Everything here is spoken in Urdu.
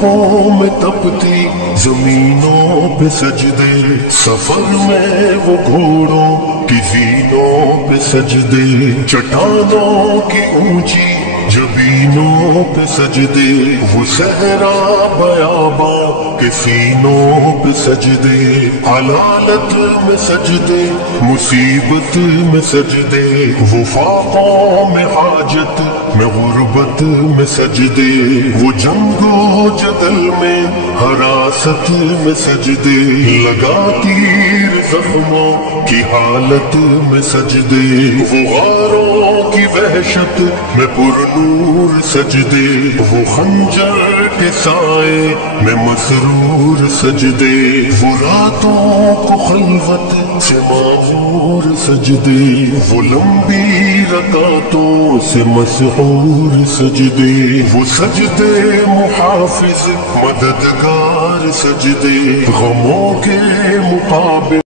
خوابوں میں تپتی زمینوں پہ سجدے، سفر میں وہ گھوڑوں کی زینوں پہ سجدے، چٹانوں کی اونچی جبینوں پہ سجدے، وہ صحرا بیاباں کے سینوں پہ سجدے، علالت میں سجدے، مصیبت میں سجدے، وہ فاقوں میں حاجت میں غربت میں سجدے، وہ جنگ و جدل میں حراست میں سجدے، لگا تیر زخموں کی حالت میں سجدے، وہ غاروں کی وحشت میں پرنور سجدے، وہ خنجر کے سائے میں مسرور سجدے، وہ راتوں کو خلوت سے معمور سجدے، وہ لمبی رکعتوں سے مسحور سجدے، وہ سجدے محافظ مددگار سجدے، غموں کے مقابل